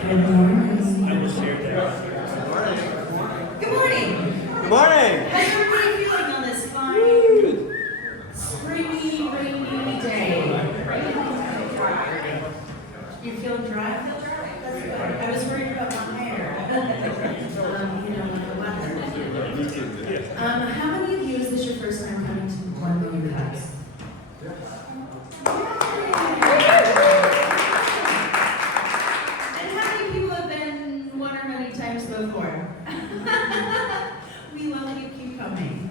Good morning. I will share that. Good morning. Good morning. How's everybody feeling on this fine, springy, rainy day? You feel dry? That's good. I was worried about my hair. With the weather. How many of you, is this your first time coming to one of your cuts? And how many people have been one or many times before? We love you, keep coming.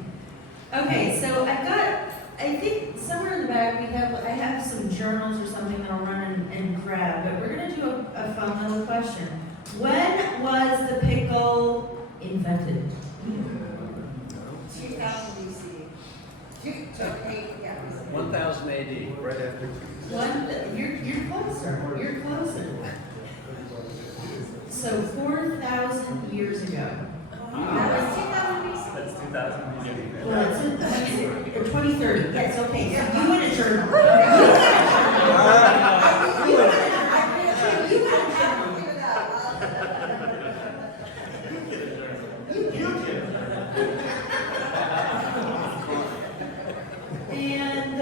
Okay, so I think somewhere in the back I have some journals or something that I'll run and grab, but we're gonna do a fun little question. When was the pickle invented? 2000 BC. 1000 AD, right after. You're closer. You're closer. So 4,000 years ago. That was 2000 BC. That's 2000. Well, it's or 2030. Yes, okay. So you win a journal. You win a journal. And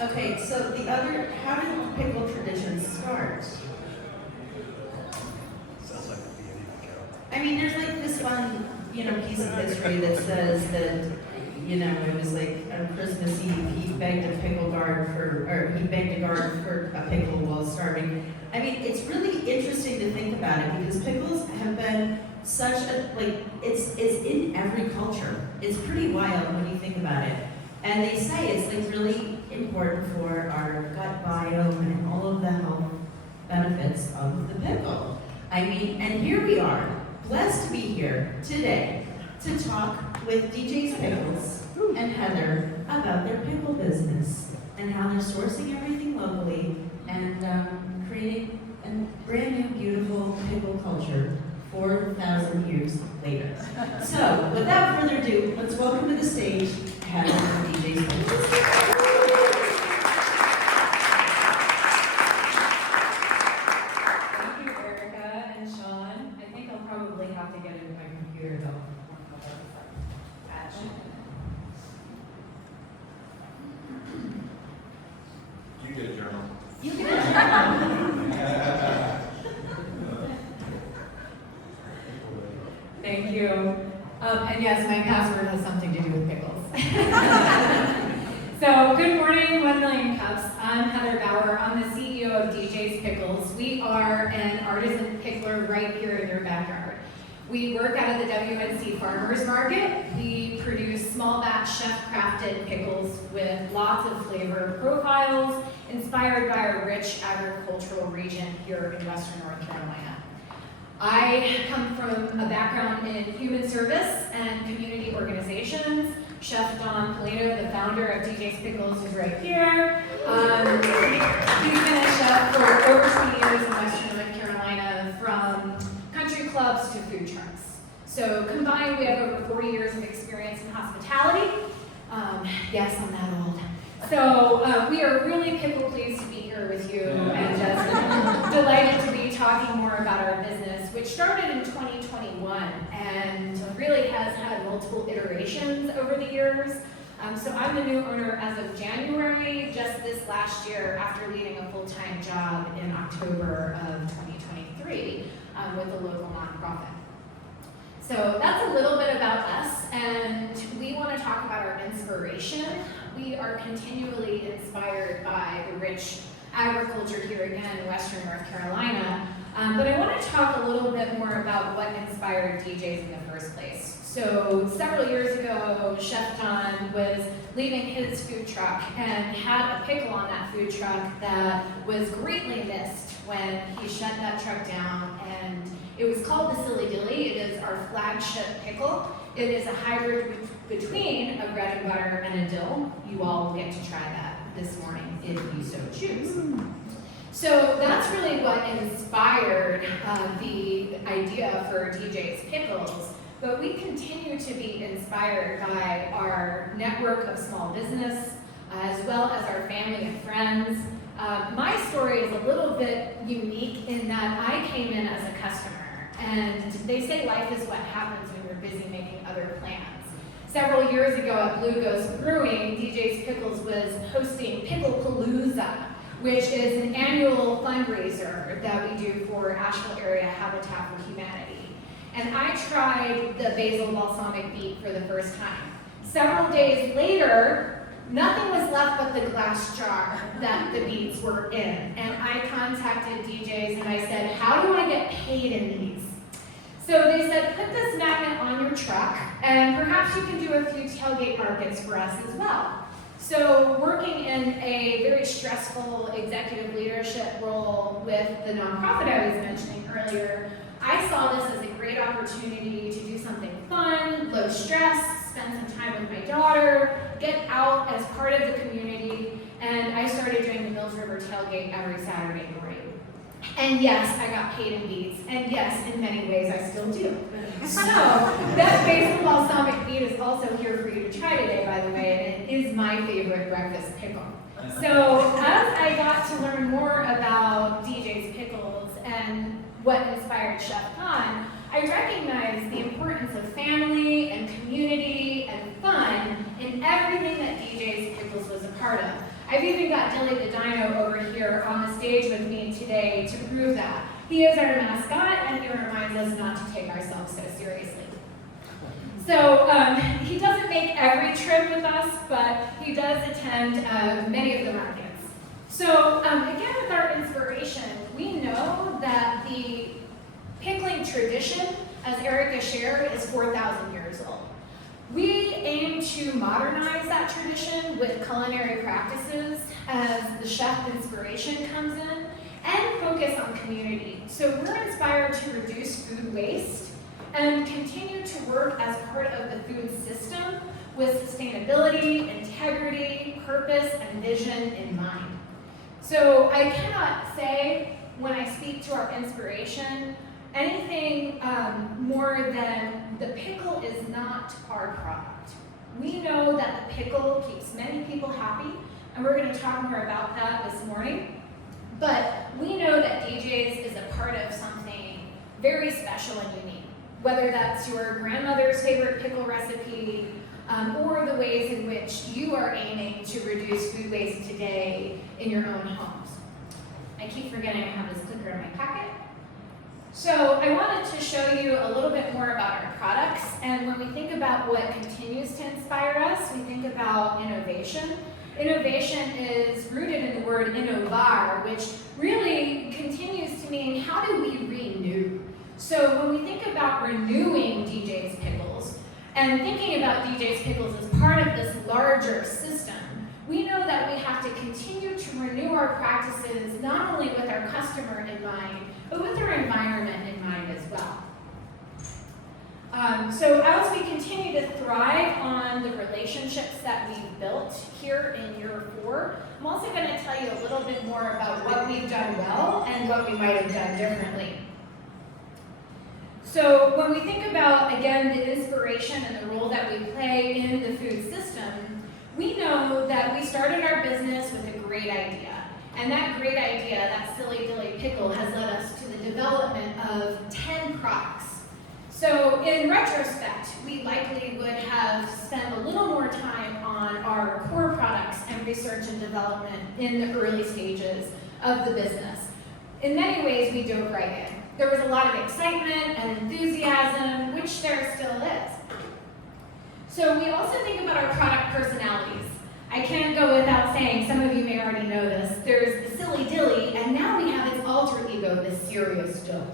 okay, so how did the pickle tradition start? Sounds like a beauty cow. I mean, there's like this one, piece of history that says that, it was like on Christmas Eve, he begged a guard for a pickle while starving. I mean, it's really interesting to think about it because pickles have been such it's in every culture. It's pretty wild when you think about it. And they say it's like really important for our gut biome and all of the health benefits of the pickle. I mean, and here we are, blessed to be here today to talk with DJ's Pickles and Heather about their pickle business and how they're sourcing everything locally and creating a brand new, beautiful pickle culture 4,000 years later. So, without further ado, let's welcome to the stage Heather and DJ's Pickles. Thank you, Erica and Sean. I think I'll probably have to get into my computer though. You get a journal. You can Thank you. And yes, my password has something to do with pickles. So, good morning, 1 Million Cups. I'm Heather Bauer. I'm the CEO of DJ's Pickles. We are an artisan pickler right here in your backyard. We work out of the WNC Farmers Market. We produce small batch chef-crafted pickles with lots of flavor profiles inspired by our rich agricultural region here in Western North Carolina. I come from a background in human service and community organizations. Chef Don Polito, the founder of DJ's Pickles, is right here. He's been a chef for over 20 years in Western North Carolina, from country clubs to food trucks. So combined, we have over 40 years of experience in hospitality. Yes, I'm that old. So we are really pickle pleased to be here with you and just delighted to be talking more about our business, which started in 2021 and really has had multiple iterations over the years. So I'm the new owner as of January, just this last year, after leading a full-time job in October of 2023 with a local nonprofit. So that's a little bit about us, and we want to talk about our inspiration. We are continually inspired by the rich agriculture here again in Western North Carolina, but I want to talk a little bit more about what inspired DJs in the first place. So several years ago, Chef Don was leaving his food truck and had a pickle on that food truck that was greatly missed when he shut that truck down, and it was called the Silly Dilly. It is our flagship pickle. It is a hybrid between a bread and butter and a dill. You all will get to try that this morning if you so choose. So that's really what inspired the idea for DJ's Pickles. But we continue to be inspired by our network of small business, as well as our family and friends, My story is a little bit unique in that I came in as a customer, and they say life is what happens when you're busy making other plans. Several years ago at Blue Ghost Brewing, DJ's Pickles was hosting Picklepalooza, which is an annual fundraiser that we do for Asheville Area Habitat for Humanity. And I tried the basil balsamic beet for the first time. Several days later, nothing was left but the glass jar that the beets were in. And I contacted DJs and I said, how do I get paid in these? So they said, put this magnet on your truck and perhaps you can do a few tailgate markets for us as well. So working in a very stressful executive leadership role with the nonprofit I was mentioning earlier, I saw this as a great opportunity to do something fun, low stress, spend some time with my daughter, get out as part of the community, and I started doing the Mills River tailgate every Saturday morning. And yes, I got paid in beets, and yes, in many ways I still do. So, that basil balsamic beet is also here for you to try today, by the way, and it is my favorite breakfast pickle. So, as I got to learn more about DJ's Pickles and what inspired Chef Don, I recognized the importance of family and community and fun in everything that DJ's Pickles was a part of. I've even got Dilly the Dino over here on the stage with me today to prove that. He is our mascot, and he reminds us not to take ourselves so seriously. So he doesn't make every trip with us, but he does attend many of the markets. So again, with our inspiration, we know that the pickling tradition, as Erica shared, is 4,000 years old. We aim to modernize that tradition with culinary practices as the chef inspiration comes in, and focus on community. So we're inspired to reduce food waste and continue to work as part of the food system with sustainability, integrity, purpose, and vision in mind. So I cannot say, when I speak to our inspiration, anything more than the pickle is not our product. We know that the pickle keeps many people happy, and we're going to talk more about that this morning. But we know that DJ's is a part of something very special and unique, whether that's your grandmother's favorite pickle recipe, or the ways in which you are aiming to reduce food waste today in your own homes. I keep forgetting I have this clicker in my packet. So I wanted to show you a little bit more about our products, and when we think about what continues to inspire us, we think about innovation. Innovation is rooted in the word innovar, which really continues to mean how do we renew? So when we think about renewing DJ's Pickles, and thinking about DJ's Pickles as part of this larger system, we know that we have to continue to renew our practices not only with our customer in mind, but with our environment in mind as well. So as we continue to thrive on the relationships that we've built here in year 4, I'm also going to tell you a little bit more about what we've done well and what we might have done differently. So when we think about, again, the inspiration and the role that we play in the food system, we know that we started our business with a great idea. And that great idea, that silly dilly pickle, has led us to the development of 10 products. So in retrospect, we likely would have spent a little more time on our core products and research and development in the early stages of the business. In many ways, we dove right in. There was a lot of excitement and enthusiasm, which there still is. So we also think about our product personalities. I can't go without saying, some of you may already know this, there's the silly dilly, and now we have its alter ego, the serious dill.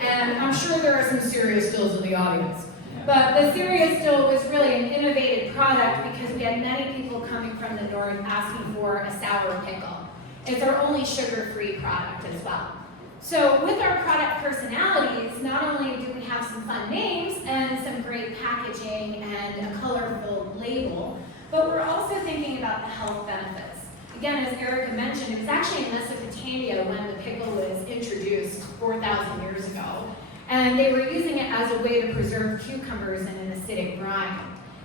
And I'm sure there are some serious dills in the audience. But the serious dill was really an innovative product because we had many people coming from the north asking for a sour pickle. It's our only sugar-free product as well. So with our product personalities, not only do we have some fun names and some great packaging and a colorful label, but we're also thinking about the health benefits. Again, as Erica mentioned, it was actually in Mesopotamia when the pickle was introduced 4,000 years ago. And they were using it as a way to preserve cucumbers in an acidic brine.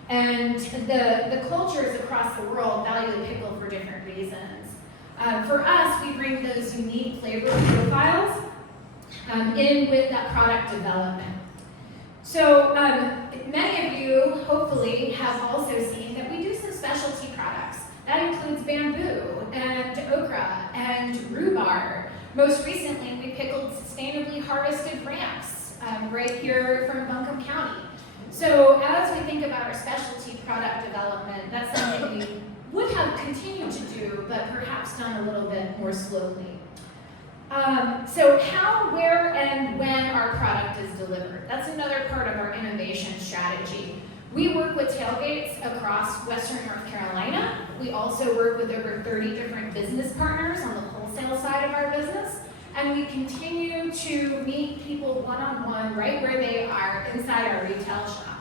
And the cultures across the world value the pickle for different reasons. For us, we bring those unique flavor profiles in with that product development. So many of you, hopefully, have also seen that we do some specialty products. That includes bamboo and okra and rhubarb. Most recently, we pickled sustainably harvested ramps right here from Buncombe County. So as we think about our specialty product development, that's something we would have continued to do, but perhaps done a little bit more slowly. So how, where, and when our product is delivered. That's another part of our innovation strategy. We work with tailgates across Western North Carolina. We also work with over 30 different business partners on the wholesale side of our business. And we continue to meet people one-on-one right where they are inside our retail shop.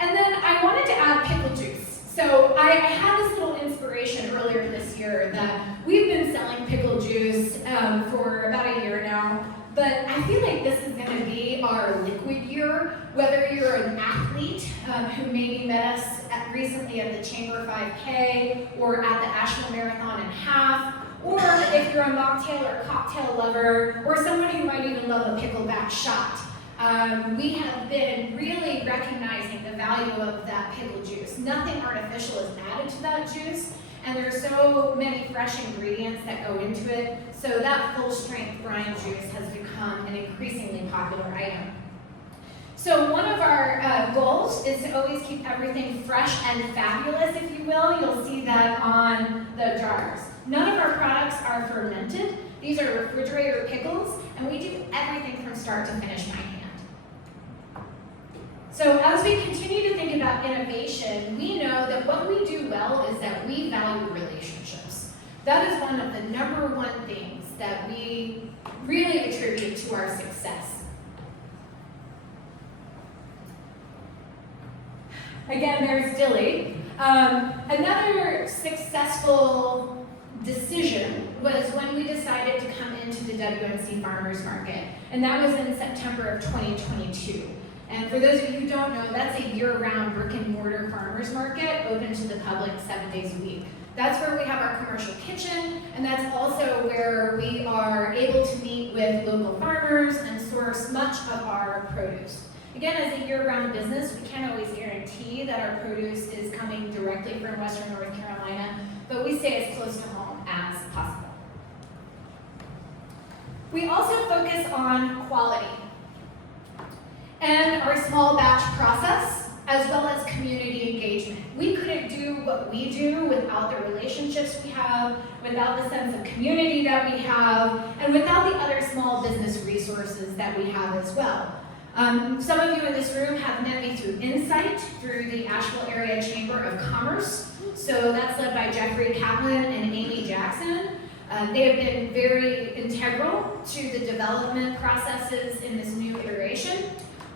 And then I wanted to add pickle juice. So I had this little inspiration earlier this year that we've been selling pickle juice for about a year now, but I feel like this is going to be our liquid year. Whether you're an athlete who maybe met us recently at the Chamber 5K or at the Asheville Marathon and Half, or if you're a mocktail or cocktail lover, or someone who might even love a pickleback shot. We have been really recognizing the value of that pickle juice. Nothing artificial is added to that juice, and there's so many fresh ingredients that go into it, so that full-strength brine juice has become an increasingly popular item. So one of our goals is to always keep everything fresh and fabulous, if you will. You'll see that on the jars. None of our products are fermented. These are refrigerator pickles, and we do everything from start to finish by hand. So as we continue to think about innovation, we know that what we do well is that we value relationships. That is one of the #1 things that we really attribute to our success. Again, there's Dilly. Another successful decision was when we decided to come into the WNC Farmers Market, and that was in September of 2022. And for those of you who don't know, that's a year-round brick-and-mortar farmers market open to the public 7 days a week. That's where we have our commercial kitchen, and that's also where we are able to meet with local farmers and source much of our produce. Again, as a year-round business, we can't always guarantee that our produce is coming directly from Western North Carolina, but we stay as close to home as possible. We also focus on quality and our small batch process, as well as community engagement. We couldn't do what we do without the relationships we have, without the sense of community that we have, and without the other small business resources that we have as well. Some of you in this room have met me through Insight, through the Asheville Area Chamber of Commerce. So that's led by Jeffrey Kaplan and Amy Jackson. They have been very integral to the development processes in this new iteration.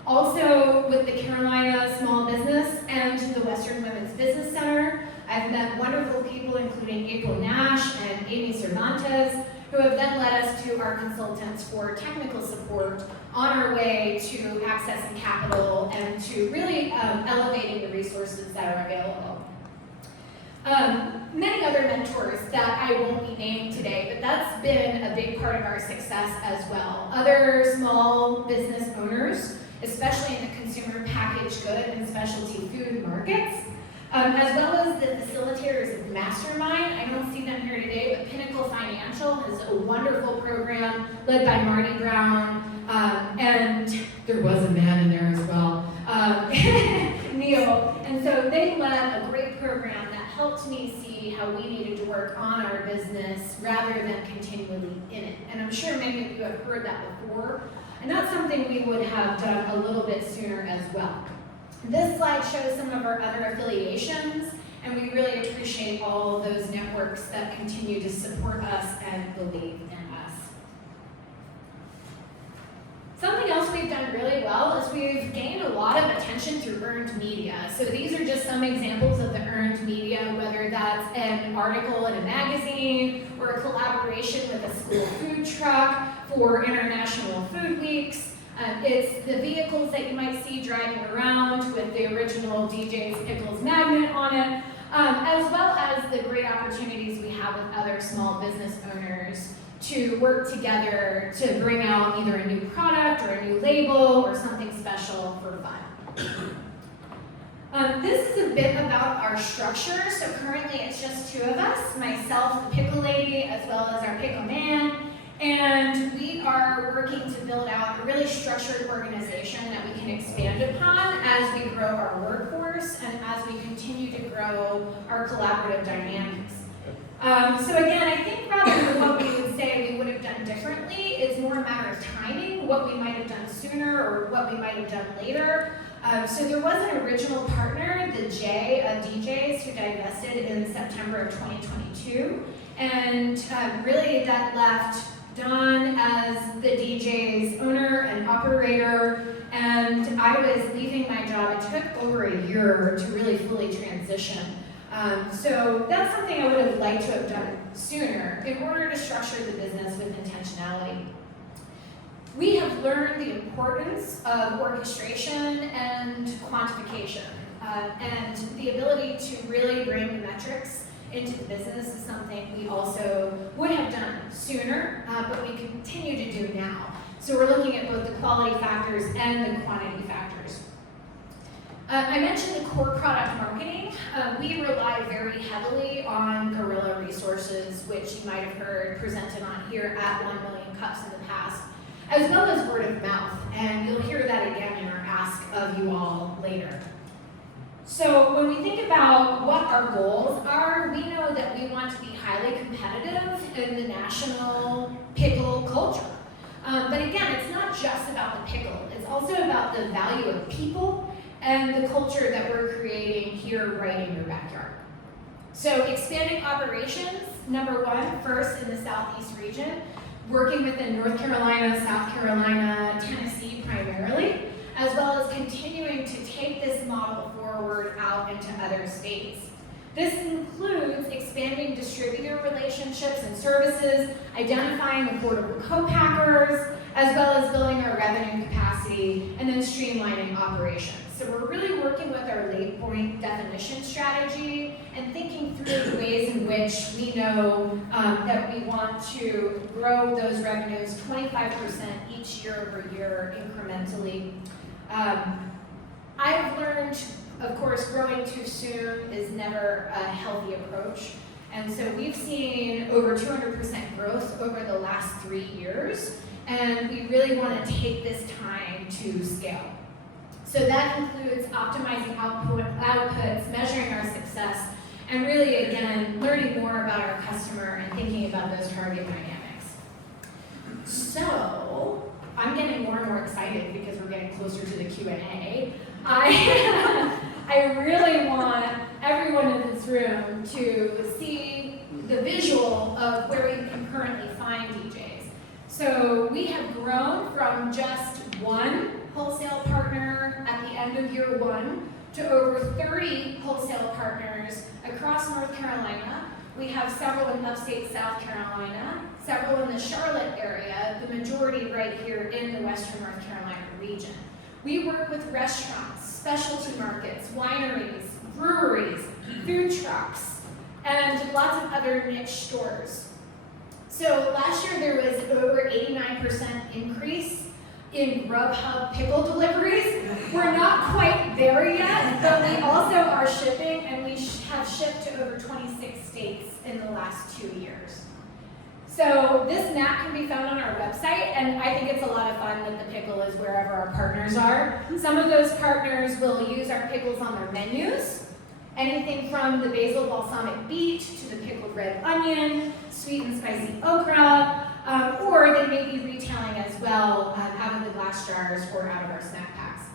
Also with the Carolina Small Business and the Western Women's Business Center, I've met wonderful people including April Nash and Amy Cervantes, who have then led us to our consultants for technical support on our way to accessing capital and to really elevating the resources that are available. Many other mentors that I won't be naming today, but that's been a big part of our success as well. Other small business owners, especially in the consumer packaged good and specialty food markets, as well as the facilitators of Mastermind. I don't see them here today, but Pinnacle Financial is a wonderful program led by Marty Brown, and there was a man in there as well, Neil. And so they led a great program that helped me see how we needed to work on our business rather than continually in it. And I'm sure many of you have heard that before, and that's something we would have done a little bit sooner as well. This slide shows some of our other affiliations, and we really appreciate all those networks that continue to support us and believe in us. Something else we've done really well is we've gained a lot of attention through earned media. So these are just some examples of the earned media, whether that's an article in a magazine or a collaboration with a school food truck for International Food Weeks. It's the vehicles that you might see driving around with the original DJ's Pickles magnet on it. as well as the great opportunities we have with other small business owners to work together to bring out either a new product or a new label or something special for fun. This is a bit about our structure. So currently it's just two of us, myself, the pickle lady, as well as our pickle man. And we are working to build out a really structured organization that we can expand upon as we grow our workforce and as we continue to grow our collaborative dynamics. So again, I think rather than what we would say we would have done differently, it's more a matter of timing, what we might have done sooner or what we might have done later. So there was an original partner, the J of DJs, who divested in September of 2022. And really that left Don as the DJ's owner and operator, and I was leaving my job. It took over a year to really fully transition. So that's something I would have liked to have done sooner in order to structure the business with intentionality. We have learned the importance of orchestration and quantification, and the ability to really bring the metrics into the business is something we also would have done sooner, but we continue to do now. So we're looking at both the quality factors and the quantity factors. I mentioned the core product marketing. We rely very heavily on guerrilla resources, which you might have heard presented on here at 1 Million Cups in the past, as well as word of mouth, and you'll hear that again in our ask of you all later. So when we think about what our goals are, we know that we want to be highly competitive in the national pickle culture. But again, it's not just about the pickle. It's also about the value of people and the culture that we're creating here right in your backyard. So expanding operations, number one, first in the Southeast region, working within North Carolina, South Carolina, Tennessee primarily, as well as continuing to take this model forward out into other states. This includes expanding distributor relationships and services, identifying affordable co-packers, as well as building our revenue capacity, and then streamlining operations. So we're really working with our late point definition strategy and thinking through the ways in which we know that we want to grow those revenues 25% each year over year incrementally. I've learned, of course, growing too soon is never a healthy approach. And so we've seen over 200% growth over the last 3 years, and we really want to take this time to scale. So that includes optimizing outputs, measuring our success, and really, again, learning more about our customer and thinking about those target dynamics. So I'm getting more and more excited because we're getting closer to the Q&A. I really want everyone in this room to see the visual of where we can currently find DJs. So we have grown from just one wholesale partner at the end of year one to over 30 wholesale partners across North Carolina. We have several in upstate South Carolina, several in the Charlotte area, the majority right here in the Western North Carolina region. We work with restaurants, specialty markets, wineries, breweries, food trucks, and lots of other niche stores. So last year there was over 89% increase in Grubhub pickle deliveries. We're not quite there yet, but we also are shipping, and we have shipped to over 26 states in the last 2 years. So this map can be found on our website, and I think it's a lot of fun that the pickle is wherever our partners are. Some of those partners will use our pickles on their menus, anything from the basil balsamic beet to the pickled red onion, sweet and spicy okra, or they may be retailing as well out of the glass jars or out of our snack packs.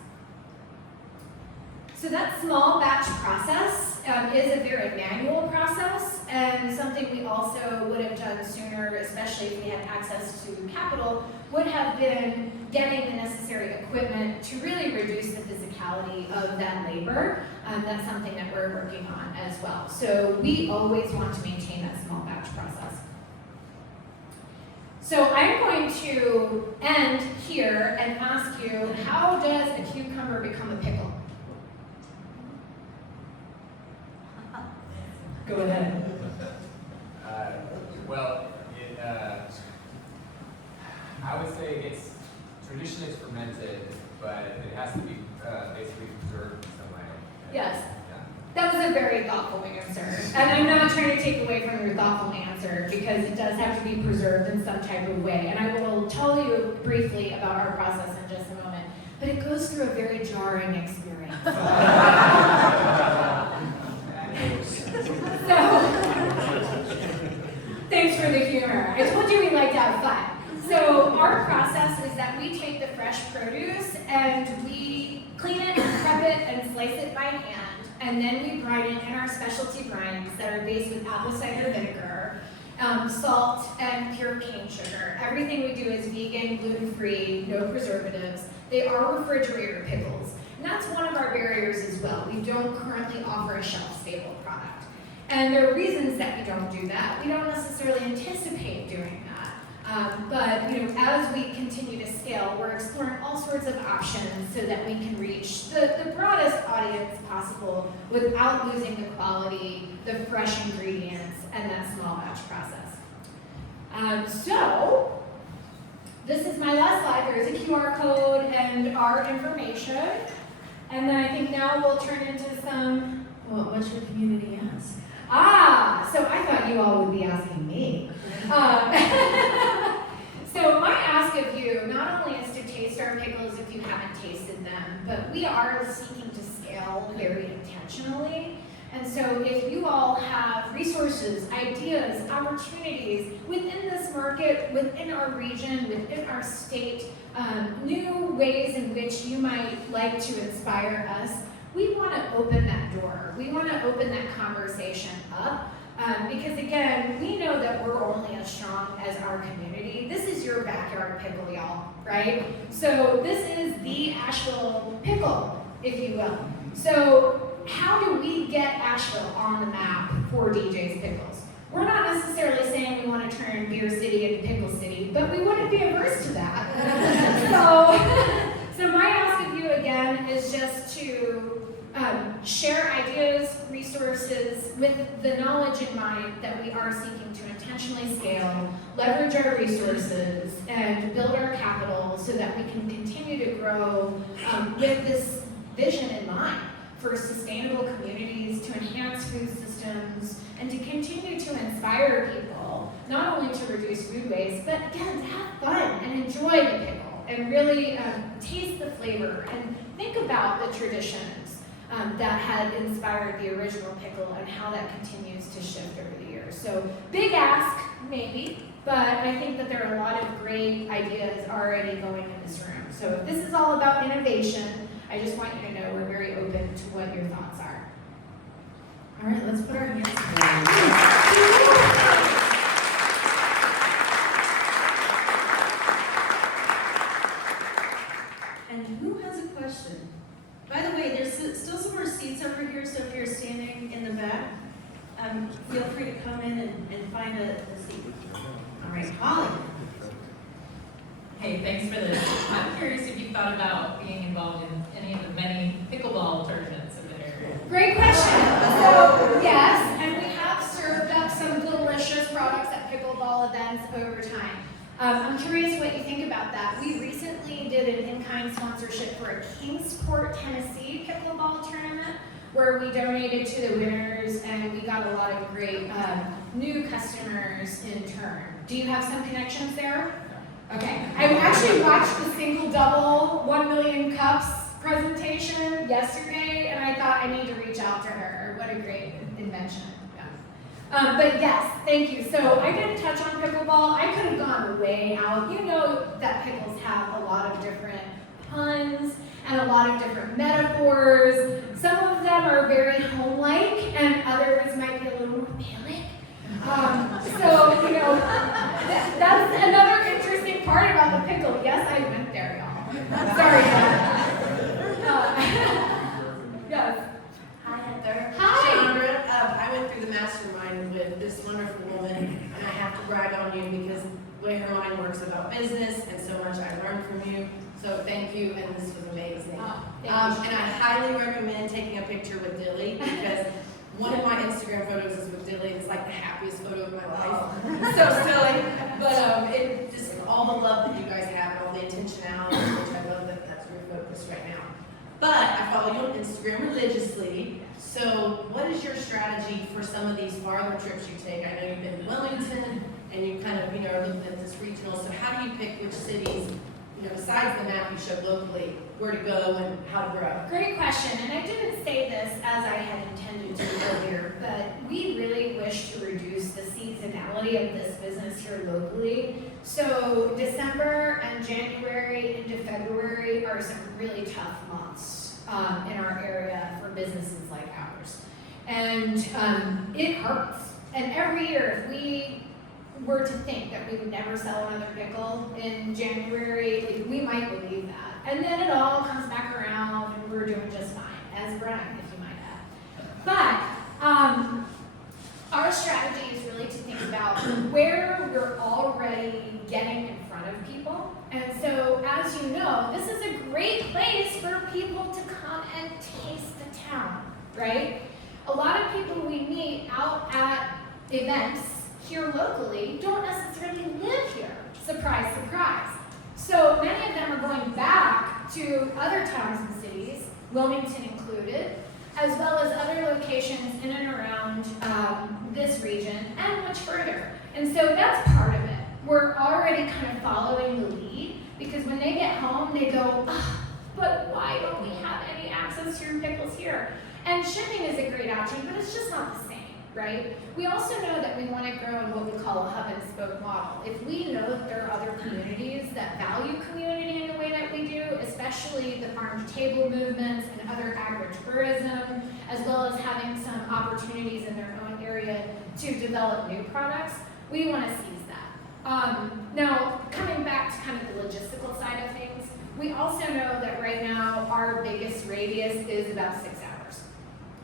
So that small batch process is a very manual process, and something we also would have done sooner, especially if we had access to capital, would have been getting the necessary equipment to really reduce the physicality of that labor. That's something that we're working on as well. So we always want to maintain that small batch process. So I'm going to end here and ask you, how does a cucumber become a pickle? Go ahead. Well, I would say it's traditionally fermented, but it has to be basically preserved in some way. Yes. Yeah. That was a very thoughtful answer. And I'm not trying to take away from your thoughtful answer because it does have to be preserved in some type of way. And I will tell you briefly about our process in just a moment. But it goes through a very jarring experience. Thanks for the humor. I told you we like to have fun. So our process is that we take the fresh produce and we clean it, prep it, and slice it by hand. And then we brine it in our specialty brines that are based with apple cider vinegar, salt, and pure cane sugar. Everything we do is vegan, gluten-free, no preservatives. They are refrigerator pickles. And that's one of our barriers as well. We don't currently offer a shelf-stable product. And there are reasons that we don't do that. We don't necessarily anticipate doing that. But as we continue to scale, we're exploring all sorts of options so that we can reach the broadest audience possible without losing the quality, the fresh ingredients, and that small batch process. So, this is my last slide. There's a QR code and our information. And then I think now we'll turn into some... Well, what's your community ask? So I thought you all would be asking me. So my ask of you not only is to taste our pickles if you haven't tasted them, but we are seeking to scale very intentionally. And so if you all have resources, ideas, opportunities within this market, within our region, within our state, new ways in which you might like to inspire us, we want to open that door. We want to open that conversation up because, again, we know that we're only as strong as our community. This is your backyard pickle, y'all, right? So this is the Asheville pickle, if you will. So how do we get Asheville on the map for DJ's Pickles? We're not necessarily saying we want to turn Beer City into Pickle City, but we wouldn't be averse to that. So my ask of you, again, is just to share ideas, resources, with the knowledge in mind that we are seeking to intentionally scale, leverage our resources, and build our capital so that we can continue to grow with this vision in mind for sustainable communities, to enhance food systems, and to continue to inspire people, not only to reduce food waste, but again, to have fun and enjoy the pickle, and really taste the flavor, and think about the traditions that had inspired the original pickle and how that continues to shift over the years. So big ask, maybe, but I think that there are a lot of great ideas already going in this room. So if this is all about innovation, I just want you to know we're very open to what your thoughts are. All right, let's put our hands together. And who has a question? By the way, there's still some more seats over here, so if you're standing in the back, feel free to come in and find a seat. All right, Holly. Hey, thanks for this. I'm curious if you thought about being involved in any of the many pickleball tournaments in the area. Great question. So, yes, and we have served up some delicious products at pickleball events over time. I'm curious what you think about that. We recently did an in-kind sponsorship for a Kingsport, Tennessee pickleball tournament where we donated to the winners and we got a lot of great new customers in turn. Do you have some connections there? Okay. I actually watched the single double 1 million cups presentation yesterday and I thought I need to reach out to her. What a great invention. But yes, thank you. So I didn't touch on pickleball. I could have gone way out. You know that pickles have a lot of different puns and a lot of different metaphors. Some of them are very home-like and others might be a little more phallic. So, you know, that's another interesting part about the pickle. Yes, I went there, y'all. Sorry. Yes. Hi, Heather. Hi. Chandra. I went through the mastermind with this wonderful woman, and I have to brag on you because the way her mind works about business and so much I learned from you. So thank you, and this was amazing. Oh, thank you. And I highly recommend taking a picture with Dilly because One of my Instagram photos is with Dilly. It's like the happiest photo of my life. So silly. But it just all the love that you guys have and all the intentionality, which I love that that's your focus right now. But I follow you on Instagram religiously. So what is your strategy for some of these farther trips you take? I know you've been in Wilmington and you kind of, are looking at this regional. So how do you pick which cities, besides the map you showed locally, where to go and how to grow? Great question, and I didn't say this as I had intended to earlier, but we really wish to reduce the seasonality of this business here locally. So December and January into February are some really tough months in our area for businesses like ours. And it hurts. And every year, if we were to think that we would never sell another pickle in January, we might believe that. And then it all comes back around and we're doing just fine, as Brian, if you might add. But our strategy is really to think about where we're already getting in front of people. And so, as you know, this is a great place for people to come and taste the town, right? A lot of people we meet out at events here locally don't necessarily live here. Surprise, surprise. So many of them are going back to other towns and cities, Wilmington included, as well as other locations in and around this region and much further. And so that's part of it. We're already kind of following the lead because when they get home, they go, but why don't we have any access to your pickles here? And shipping is a great option, but it's just not the same. Right? We also know that we want to grow in what we call a hub and spoke model. If we know that there are other communities that value community in the way that we do, especially the farm to table movements and other agritourism, as well as having some opportunities in their own area to develop new products, we want to seize that. Now, coming back to kind of the logistical side of things, we also know that right now our biggest radius is about 6 hours.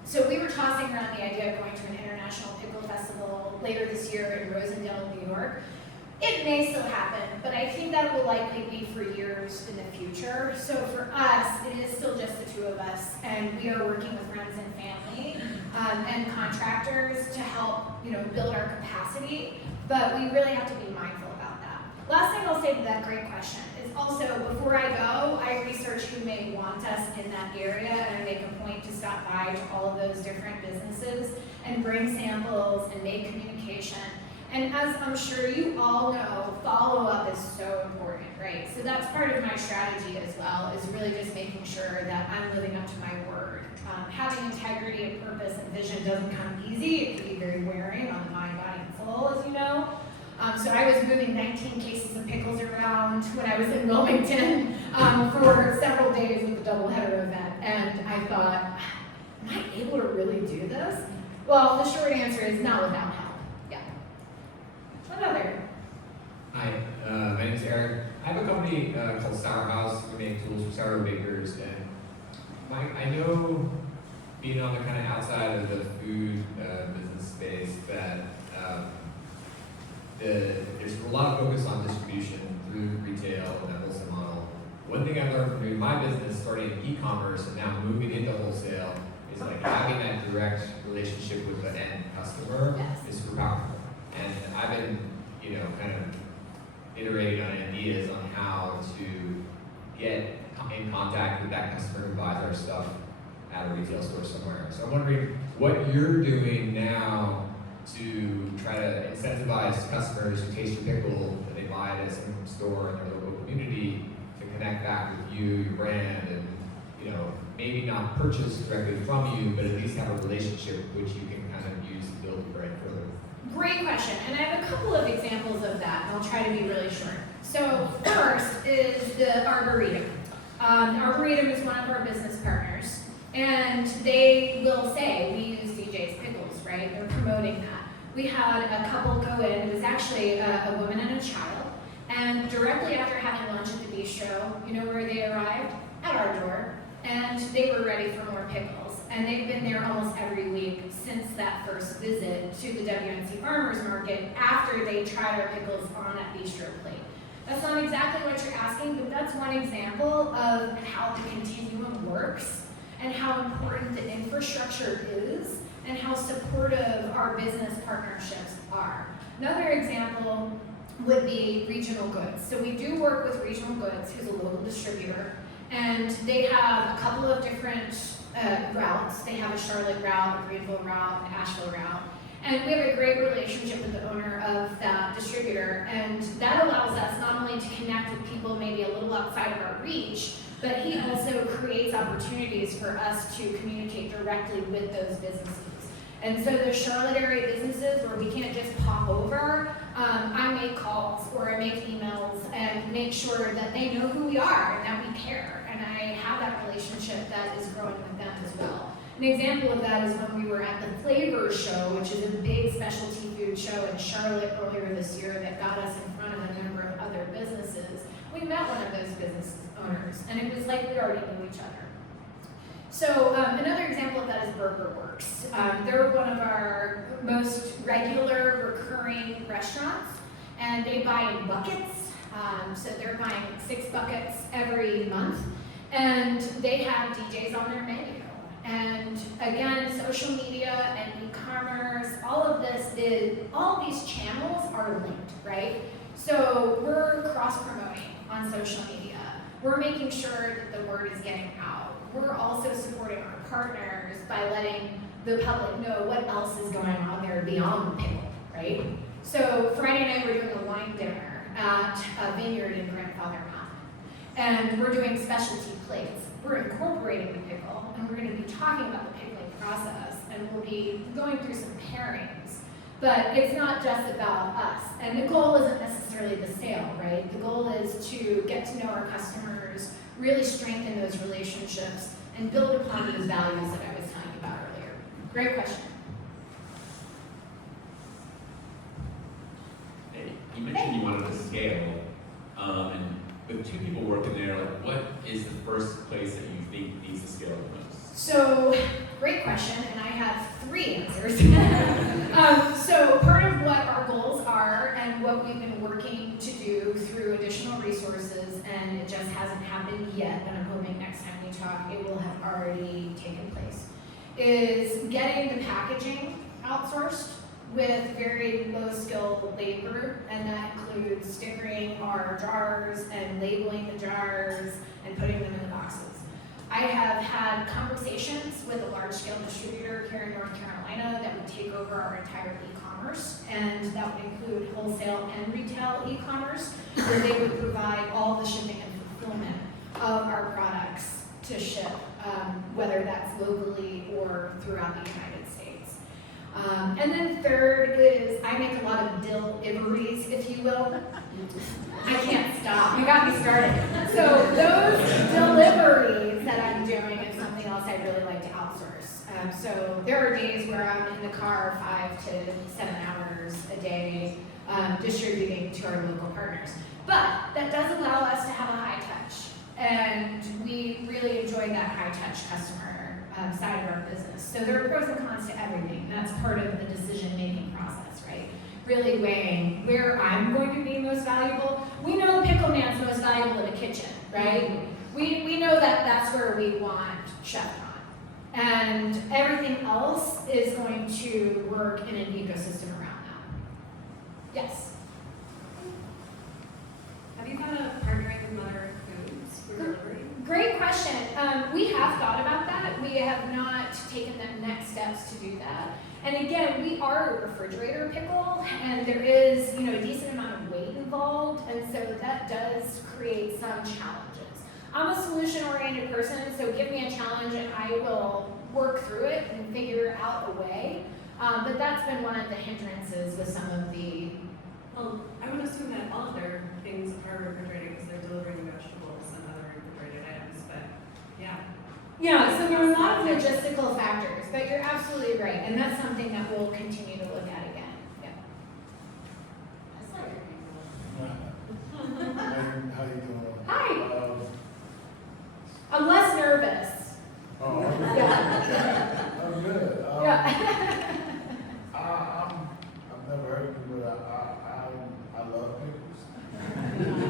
So we were tossing around the idea of going to an international pickle festival later this year in Rosendale, New York. It may still happen, but I think that will likely be for years in the future. So for us, it is still just the two of us, and we are working with friends and family and contractors to help, build our capacity. But we really have to be mindful about that. Last thing I'll say to that great question is also, before I go, I research who may want us in that area, and I make a point to stop by to all of those different businesses and bring samples and make communication. And as I'm sure you all know, follow-up is so important, right? So that's part of my strategy as well, is really just making sure that I'm living up to my word. Having integrity of purpose and vision doesn't come easy. It can be very wearing on the mind, body, and soul, as you know. So I was moving 19 cases of pickles around when I was in Wilmington for several days with a doubleheader event. And I thought, am I able to really do this? Well, the short answer is not without help. Yeah. What other? Hi, my name is Eric. I have a company called Sour House. We make tools for sour bakers, and I know, being on the kind of outside of the food business space, that there's a lot of focus on distribution through retail and that wholesale model. One thing I've learned from doing my business, starting in e-commerce and now moving into wholesale, is like having that direct relationship with the end customer is super powerful. And I've been, kind of iterating on ideas on how to get in contact with that customer who buys our stuff at a retail store somewhere. So I'm wondering what you're doing now to try to incentivize customers who taste your pickle, that they buy it at some store in their local community, to connect back with you, your brand, and maybe not purchase directly from you, but at least have a relationship which you can kind of use to build the brand further. Great question, and I have a couple of examples of that, and I'll try to be really short. So first is the Arboretum. Arboretum is one of our business partners, and they will say, we use DJ's Pickles, right? They're promoting that. We had a couple go in, it was actually a woman and a child, and directly after having lunch at the bistro, you know where they arrived? At our door, and they were ready for more pickles. And they've been there almost every week since that first visit to the WNC Farmers Market after they tried our pickles on that bistro plate. That's not exactly what you're asking, but that's one example of how the continuum works and how important the infrastructure is and how supportive our business partnerships are. Another example would be regional goods. So we do work with Regional Goods, who's a local distributor, and they have a couple of different routes. They have a Charlotte route, a Greenville route, an Asheville route. And we have a great relationship with the owner of that distributor, and that allows us not only to connect with people maybe a little outside of our reach, but he also creates opportunities for us to communicate directly with those businesses. And so the Charlotte area businesses where we can't just pop over, I make calls or I make emails and make sure that they know who we are and that we care. And I have that relationship that is growing with them as well. An example of that is when we were at the Flavor Show, which is a big specialty food show in Charlotte earlier this year that got us in front of a number of other businesses. We met one of those business owners, and it was like we already knew each other. So another example of that is Burger Works. They're one of our most regular recurring restaurants, and they buy in buckets. So they're buying 6 buckets every month, and they have DJs on their menu. And again, social media and e-commerce, all these channels are linked, right? So we're cross-promoting on social media. We're making sure that the word is getting out. We're also supporting our partners by letting the public know what else is going on there beyond the pickle, right? So Friday night we're doing a wine dinner at a vineyard in Grandfather Mountain. And we're doing specialty plates. We're incorporating the pickle, and we're going to be talking about the pickling process, and we'll be going through some pairings. But it's not just about us. And the goal isn't necessarily the sale, right? The goal is to get to know our customers, really strengthen those relationships, and build upon those values that I was talking about earlier. Great question. Hey, you mentioned you wanted to scale, and with 2 people working there, like, what is the first place that you think needs to scale the most? So, great question, and I have 3 answers. So part of what our goals are and what we've been working to do through additional resources, and it just hasn't happened yet, but I'm hoping next time we talk it will have already taken place, is getting the packaging outsourced with very low-skilled labor, and that includes stickering our jars and labeling the jars and putting them in the boxes. I have had conversations with a large-scale distributor here in North Carolina that would take over our entire e-commerce, and that would include wholesale and retail e-commerce, where they would provide all the shipping and fulfillment of our products to ship, whether that's locally or throughout the United States. And then third is I make a lot of deliveries, if you will. I can't stop. You got me started. So those deliveries that I'm doing is something else I really like to outsource. So there are days where I'm in the car 5 to 7 hours a day distributing to our local partners. But that does allow us to have a high touch. And we really enjoy that high touch customer side of our business. So there are pros and cons to everything. That's part of the decision-making process, right? Really weighing where I'm going to be most valuable. We know the pickle man's most valuable in the kitchen, right? We know that that's where we want Chef on. And everything else is going to work in an ecosystem around that. Yes? Have you thought of partnering with Mother Foods for delivery? Great question. We have thought about that. We have not taken the next steps to do that. And again, we are a refrigerator pickle, and there is, a decent amount of weight involved, and so that does create some challenges. I'm a solution-oriented person, so give me a challenge and I will work through it and figure out a way. But that's been one of the hindrances with some of the. Well, I would assume that all of their things are refrigerated because they're delivering vegetables and other refrigerated items, but yeah. Yeah, so there are a lot of logistical factors, but you're absolutely right, and that's something that we'll continue to look at again. Yeah. How you doing? Hi. I'm less nervous. Oh, Yeah. I'm good. Yeah. I've never heard of you, but I love pickles.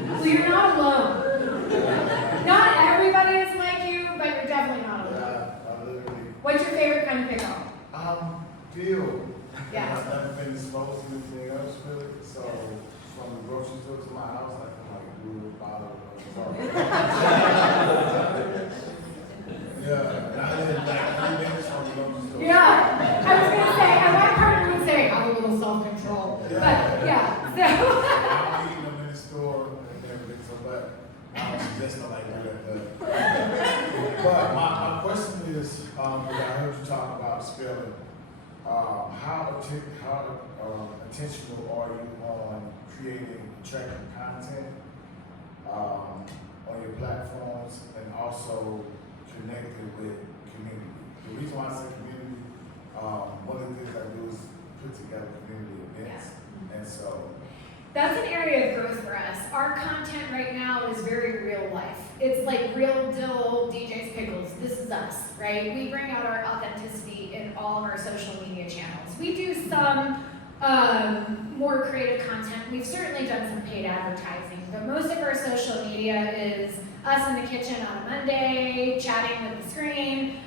Well, you're not alone. Not everybody is like you, but you're definitely not alone. I literally. What's your favorite kind of pickle? feel, Yeah. I've never been exposed to anything else really, so from the grocery store to my house, I can like do a bottle of Yeah, and I live like 3 minutes from the grocery store. Yeah, I was gonna say, and my partner would say, have a little self-control, but yeah, so. I'm eating them in the store and everything, so, but I don't suggest I like that. But my question is, because I heard you talk about spelling, how intentional are you on creating attractive content on your platforms and also connecting with community? The reason why I say community, one of the things I do is put together community events, and so. That's an area of growth for us. Our content right now is very real life. It's like real deal DJ's Pickles. This is us, right? We bring out our authenticity in all of our social media channels. We do some more creative content. We've certainly done some paid advertising, but most of our social media is us in the kitchen on a Monday, chatting with the screen.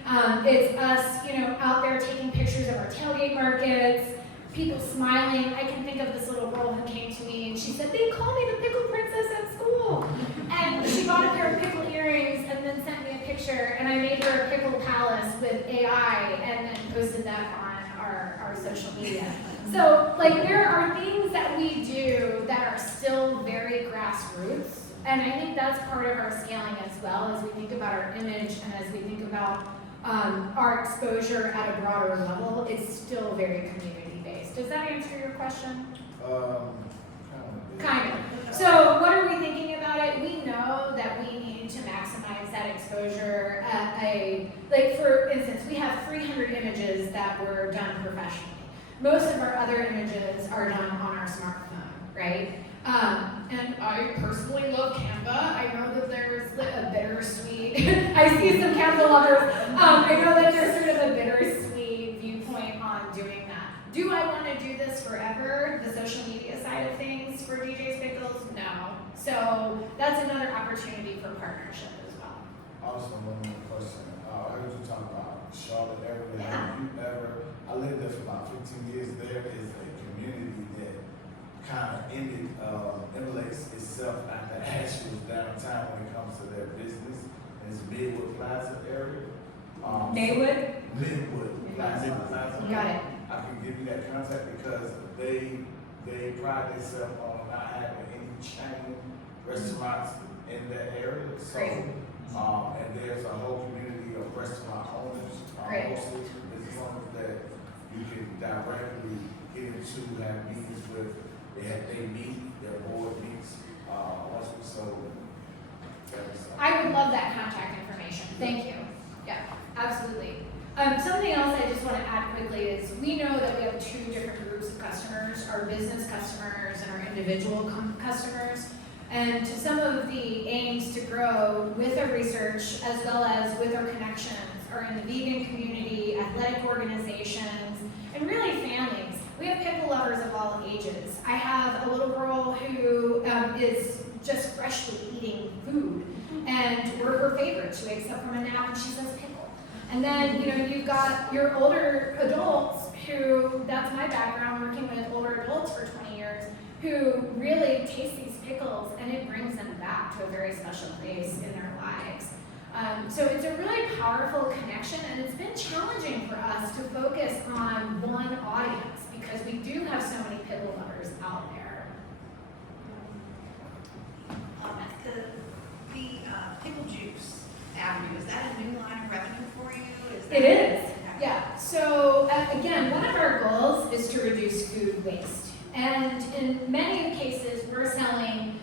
It's us, out there taking pictures of our tailgate markets, people smiling. I can think of this little girl who came to me and she said, they call me the pickle princess at school. And she bought a pair of pickle earrings and then sent me a picture, and I made her a pickle palace with AI and then posted that on our social media. So there are things that we do that are still very grassroots, and I think that's part of our scaling as well, as we think about our image and as we think about our exposure at a broader level. It's still very community based. Does that answer your question? Kind of. So what are we thinking about it? We know that we need to maximize that exposure at for instance, we have 300 images that were done professionally. Most of our other images are done on our smartphone, right? And I personally love Canva. I know that there's a bittersweet, I see some Canva lovers. I know that there's sort of a bittersweet viewpoint on doing that. Do I want to do this forever, the social media side of things for DJ's Pickles? No. So that's another opportunity for partnership as well. Also, one more question. I heard you talk about Charlotte area. Have you ever, I lived there for about 15 years. There is a community that kind of emulates itself after Asheville's downtown when it comes to their business. And it's Midwood Plaza area. Maywood? Midwood Plaza. Got it. I can give you that contact because they pride themselves on not having any chain restaurants in that area. So, and there's a whole community of restaurant owners, hostess, business owners that you can directly get into, have meetings with. They meet, their board meets, so. I would love that contact information. Thank you. Yeah, absolutely. Something else I just want to add quickly is we know that we have two different groups of customers, our business customers and our individual customers. And to some of the aims to grow with our research as well as with our connections are in the vegan community, athletic organizations, and really families. We have pickle lovers of all ages. I have a little girl who is just freshly eating food, and we're her favorite. She wakes up from a nap and she says pickle. And then, you've got your older adults who, that's my background, working with older adults for 20 years, who really taste these pickles and it brings them back to a very special place in their lives. So it's a really powerful connection, and it's been challenging for us to focus on one audience because we do have so many pickle lovers out there. The pickle juice avenue, is that a new line of revenue for you? It is, yeah. So again, one of our goals is to reduce food waste. And in many cases, we're selling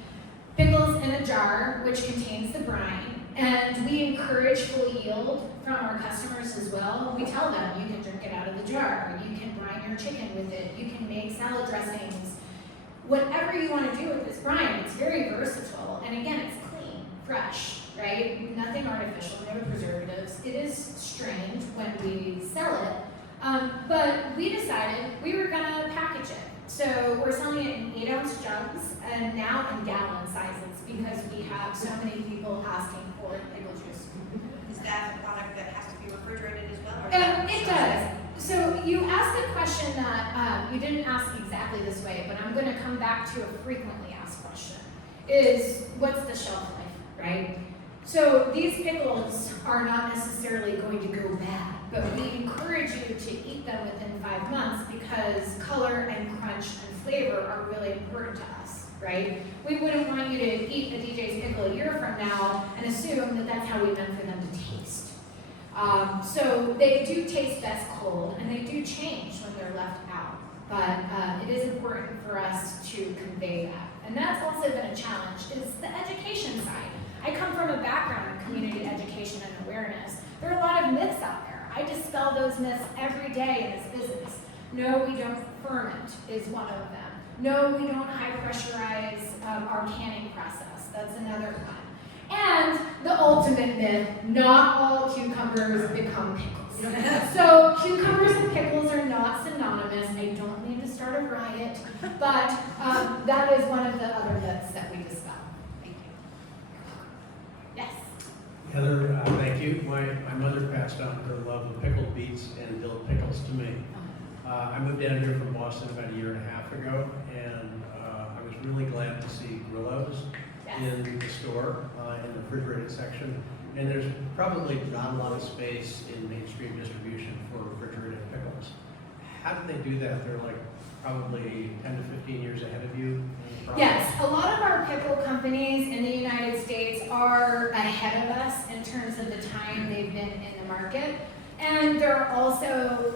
pickles in a jar, which contains the brine. And we encourage full yield from our customers as well. We tell them you can drink it out of the jar, you can brine your chicken with it, you can make salad dressings. Whatever you want to do with this brine, it's very versatile. And again, it's clean, fresh, right? Nothing artificial, no preservatives. It is strained when we sell it. But we decided we were gonna package it. So we're selling it in 8-ounce jugs and now in gallon sizes because we have so many people asking for pickle juice. Is that a product that has to be refrigerated as well? Or It does. So you asked a question that you didn't ask exactly this way, but I'm going to come back to a frequently asked question, is what's the shelf life, right? So these pickles are not necessarily going to go bad, but we encourage you to eat them within 5 months because color and crunch and flavor are really important to us, right? We wouldn't want you to eat a DJ's pickle a year from now and assume that that's how we meant for them to taste. So they do taste best cold, and they do change when they're left out. But it is important for us to convey that. And that's also been a challenge, is the education side. I come from a background of community education and awareness. There are a lot of myths out there. I dispel those myths every day in this business. No, we don't ferment is one of them. No, we don't high pressurize our canning process. That's another one. And the ultimate myth, not all cucumbers become pickles. So cucumbers and pickles are not synonymous. I don't mean to start a riot, but that is one of the other myths that we dispel. Thank you. Yes? Heather, thank you. My mother passed on her love of pickled beets and dill pickles to me. I moved down here from Boston about 1.5 years ago, and I was really glad to see Grillos in the store, in the refrigerated section. And there's probably not a lot of space in mainstream distribution for refrigerated pickles. How do they do that? They're like probably 10 to 15 years ahead of you in the process. Yes, a lot of our pickle companies in the United States are ahead of us in terms of the time they've been in the market. And there are also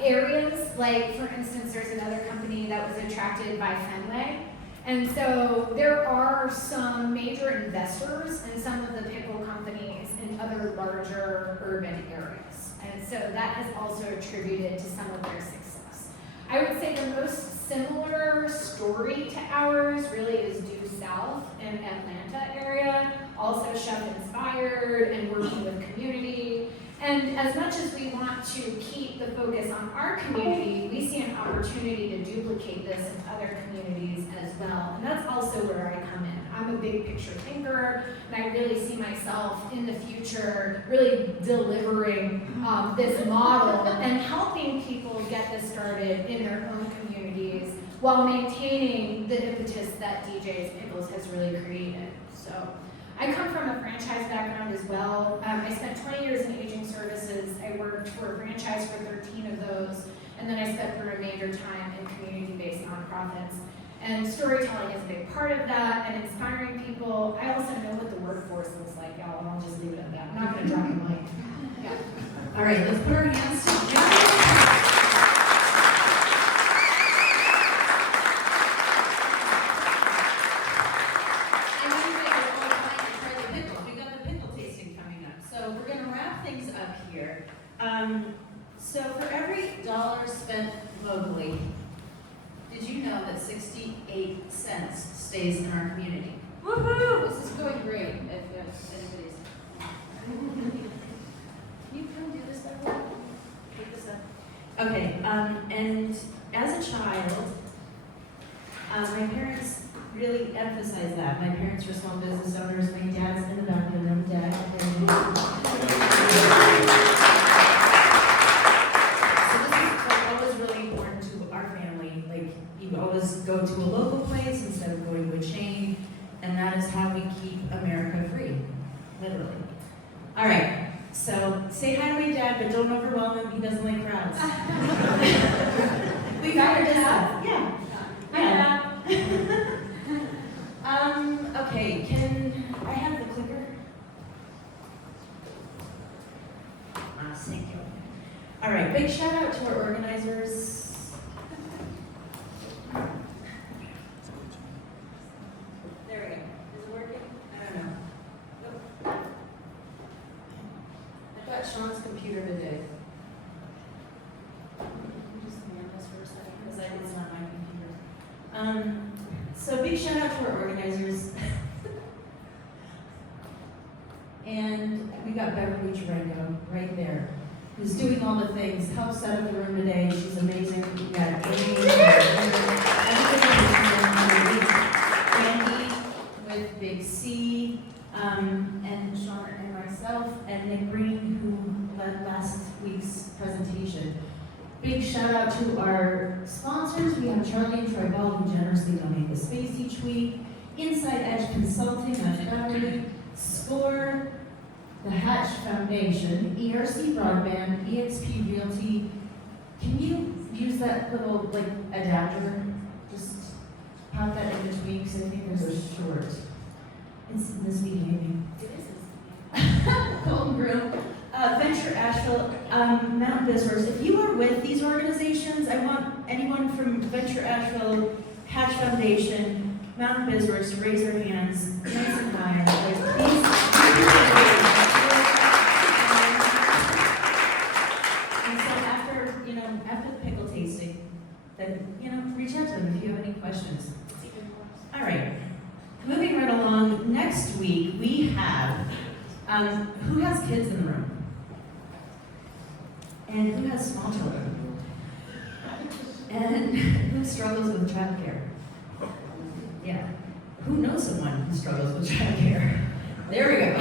areas, like for instance, there's another company that was attracted by Fenway. And so there are some major investors in some of the pickle companies in other larger urban areas. And so that has also attributed to some of their success. I would say the most similar story to ours really is due south in Atlanta area, also chef inspired and working with community. And as much as we want to keep the focus on our community, we see an opportunity to duplicate this in other communities as well. And that's also where I come in. I'm a big picture thinker, and I really see myself in the future really delivering this model and helping people get this started in their own communities while maintaining the impetus that DJ's Pickles has really created. So I come from a franchise background as well. I spent 20 years in aging services. I worked for a franchise for 13 of those, and then I spent the remainder time in community-based nonprofits. And storytelling is a big part of that, and inspiring people. I also know what the workforce looks like, y'all, and I'll just leave it at that. I'm not gonna drop the mic. Yeah. All right, let's put our hands together. We're going to wrap things up here. So for every dollar spent locally, did you know that 68 cents stays in our community? Woohoo! This is going great. If anybody's. Can you come do this that way? Pick this up. Okay. And as a child, my parents really emphasize that. My parents were small business owners. My dad's in the back of them, Dad. So this is always really important to our family. Like, you always go to a local place instead of going to a chain, and that is how we keep America free, literally. All right, so say hi to my dad, but don't overwhelm him. He doesn't like crowds. We figured this out. Yeah. Yeah. Okay, can I have the clicker? Thank you. All right, big shout out to our organizers. There we go. Is it working? I don't know. Nope. I've got Sean's computer today. Can you just man this for a second? Because it's not my computer. So big shout out to our organizers. And we got Beverly Durango right there, who's doing all the things, helped set up the room today. She's amazing. We got Andy with Big C, and Sean and myself, and Nick Green, who led last week's presentation. Big shout out to our sponsors. We have Charlie and Troy Ball, who generously donate the space each week. Inside Edge Consulting, Montgomery, SCORE, the Hatch Foundation, ERC Broadband, EXP Realty. Can you use that little like adapter? Just pop that in between, because I think there's a short. It's misbehaving. It is. Golden Grove, Venture Asheville, Mount Bisworth. If you are with these organizations, I want anyone from Venture Asheville, Hatch Foundation, Mount Bisworth to raise their hands, nice and high. Like, please. And so after the pickle tasting, then, reach out to them if you have any questions. All right, moving right along, next week we have, who has kids in the room? And who has small children? And who struggles with childcare? Yeah. Who knows someone who struggles with childcare? There we go.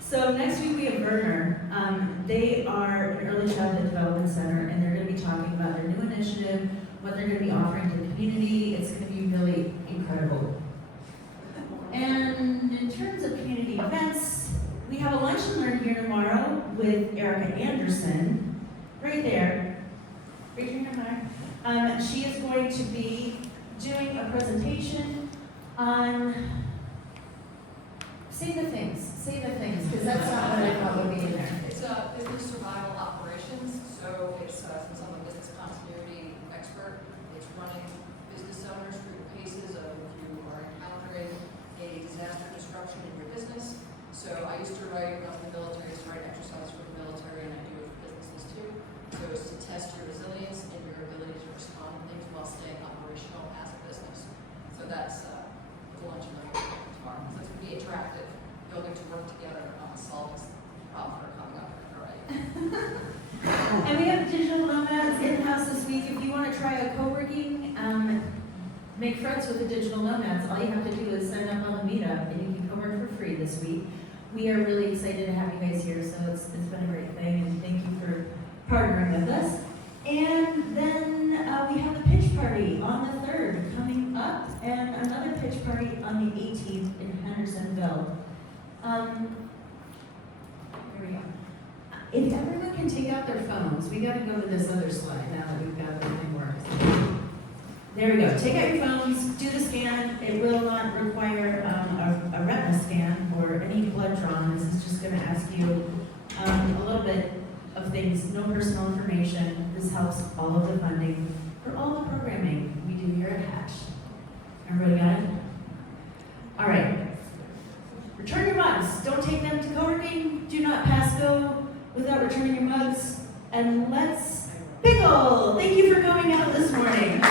So next week we have Werner. They are an early childhood development center, and they're going to be talking about their new initiative, what they're going to be offering to the community. It's going to be really incredible. And in terms of community events, we have a lunch and learn here tomorrow with Erica Anderson, right there. Raise your hand high. She is going to be doing a presentation on say the things, because that's not what I thought would be in there. It's a business survival operations, so it's since I'm a business continuity expert, it's running business owners through the paces of if you are encountering a disaster disruption in your business. So I used to write in the military, to write exercise for the military, and I do it for businesses too. So it's to test your resilience and your ability to respond to things while staying operational as a business. So that's the lunch and learn tomorrow. So it's going to be interactive. You'll get to work together on solving problems that are coming up in your And we have digital nomads in-house this week. If you want to try a co-working, make friends with the digital nomads. All you have to do is sign up on the meetup, and you can co-work for free this week. We are really excited to have you guys here, so it's been a great thing, and thank you for partnering with us. And then we have the pitch party on the 3rd coming up, and another pitch party on the 18th in Hendersonville. Here we go. If everyone can take out their phones, we got to go to this other slide now that we've got everything working. There we go. Take out your phones, do the scan. It will not require a retina scan or any blood drawn. This is just going to ask you a little bit of things, no personal information. This helps all of the funding for all the programming we do here at Hatch. Everybody got it? All right. Return your mugs. Don't take them to co-working. Do not pass go without returning your mugs. And let's pickle. Thank you for coming out this morning.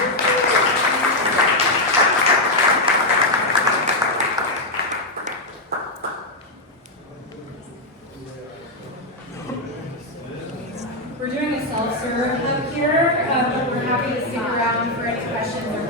We're doing a self-serve up here, but we're happy to stick around for any questions or